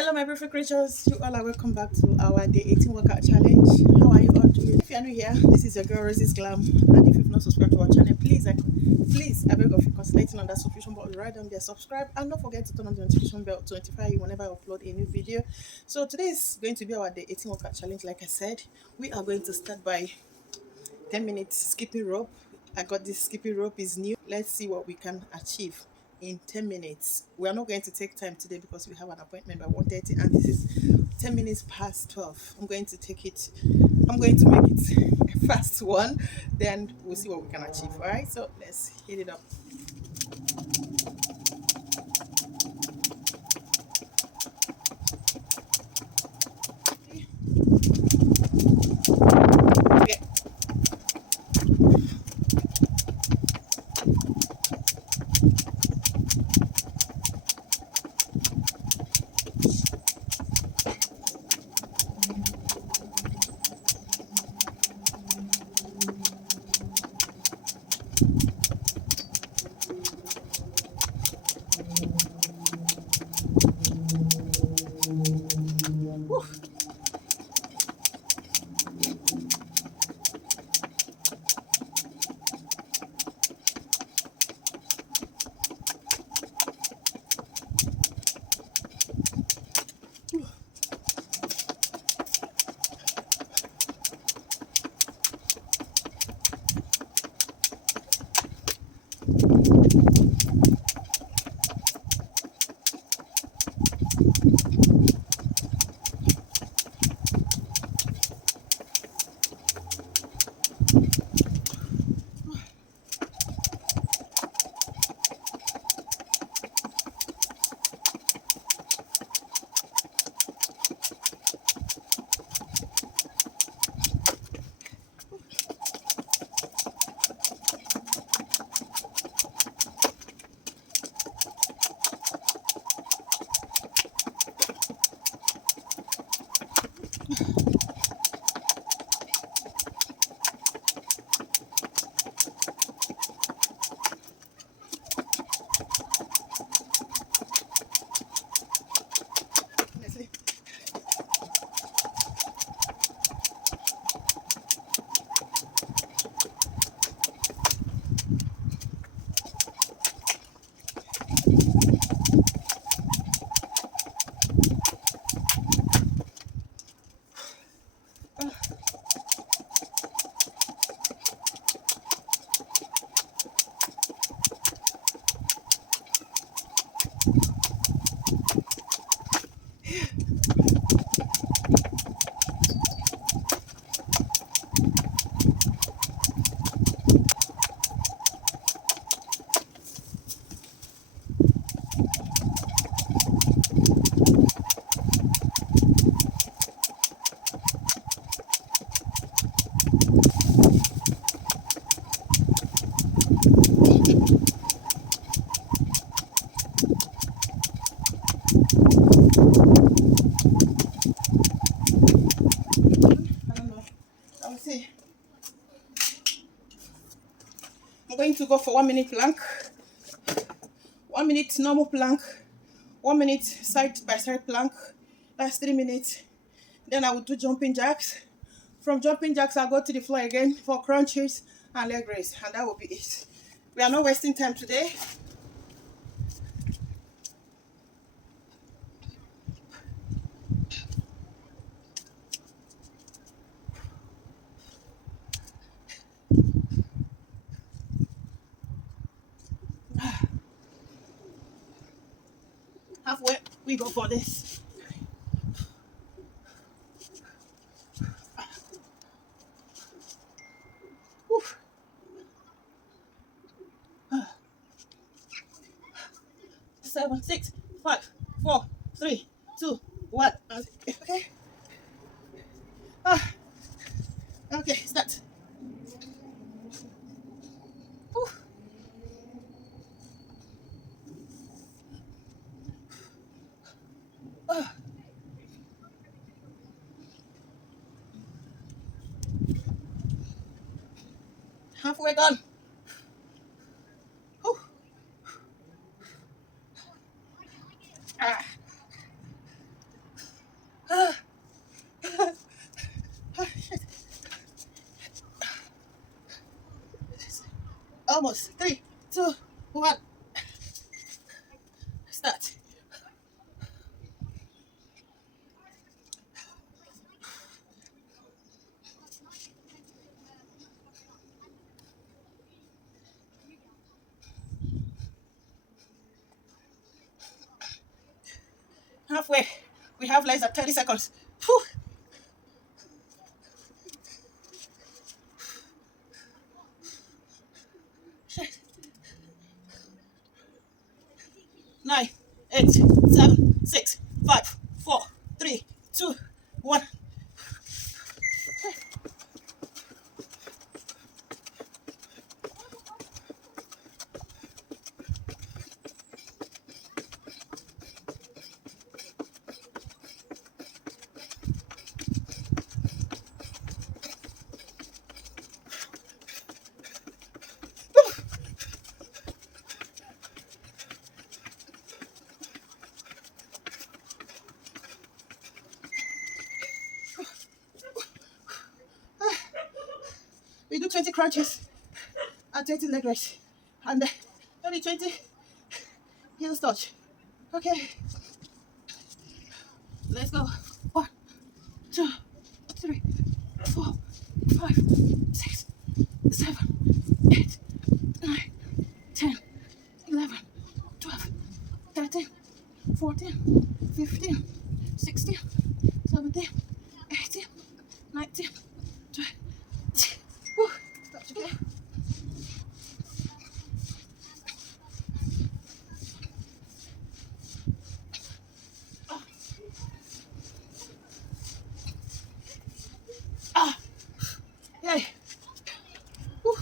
Hello, my beautiful creatures. You all are welcome back to our day 18 workout challenge. How are you all doing? If you're new here, this is your girl RosesGlam. And if you've not subscribed to our channel, please, I beg of you, consider hitting on that subscription button right down there. Subscribe and don't forget to turn on the notification bell to notify you whenever I upload a new video. So today is going to be our day 18 workout challenge. Like I said, we are going to start by 10 minutes skipping rope. I got this skipping rope is new. Let's see what we can achieve in 10 minutes. We are not going to take time today because we have an appointment by 1:30 and this is 10 minutes past 12. I'm going to make it a fast one, then we'll see what we can achieve. All right, so let's hit it up. Okay. Whew. Let's see. I don't know. I will see. I'm going to go for 1 minute plank, 1 minute normal plank, 1 minute side by side plank. That's 3 minutes. Then I will do jumping jacks. From jumping jacks, I'll go to the floor again for crunches and leg raise, and that will be it. We are not wasting time today. Halfway, we go for this. Whew. 7, 6, 5, 4, 3, 2, 1. Okay. Ah, okay, start. Whew. Ah, halfway gone. Whew. Ah, Almost. 3, 2, 1. Start. Halfway. We have less than 30 seconds. Whew. 9, 8, 7, 6, 5, 4, 3, 2, 1. We do 20 crunches and 20 leg raise. And only 20 heels touch. Okay. Let's go. 1, 2, 3, 4, 5, 6, 7, 8, 9, 10, 11, 12, 13, 14, 15, 16, 17, 18, 19, 20. Woo. That's okay. Ah. Yay. Woo.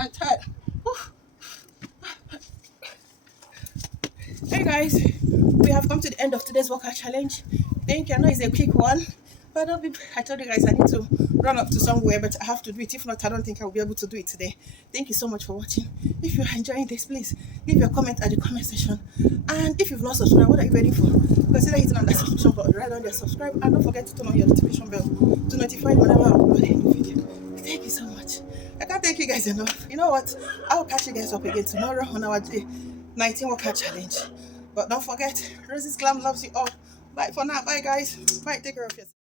And 10. Woo. Hey guys, we have come to the end of today's workout challenge. Thank you. I know it's a quick one, but don't be, I told you guys I need to run up to somewhere, but I have to do it. If not, I don't think I'll be able to do it today. Thank you so much for watching. If you're enjoying this, please leave your comment at the comment section. And if you've not subscribed, what are you waiting for? Consider hitting on that subscription button right on there. Subscribe and don't forget to turn on your notification bell to notify you whenever I upload a new video. Thank you so much. I can't thank you guys enough. You know what? I'll catch you guys up again tomorrow on our day 19 workout challenge. But don't forget, RosesGlam loves you all. Bye for now. Bye guys. Bye. Take care of yourself.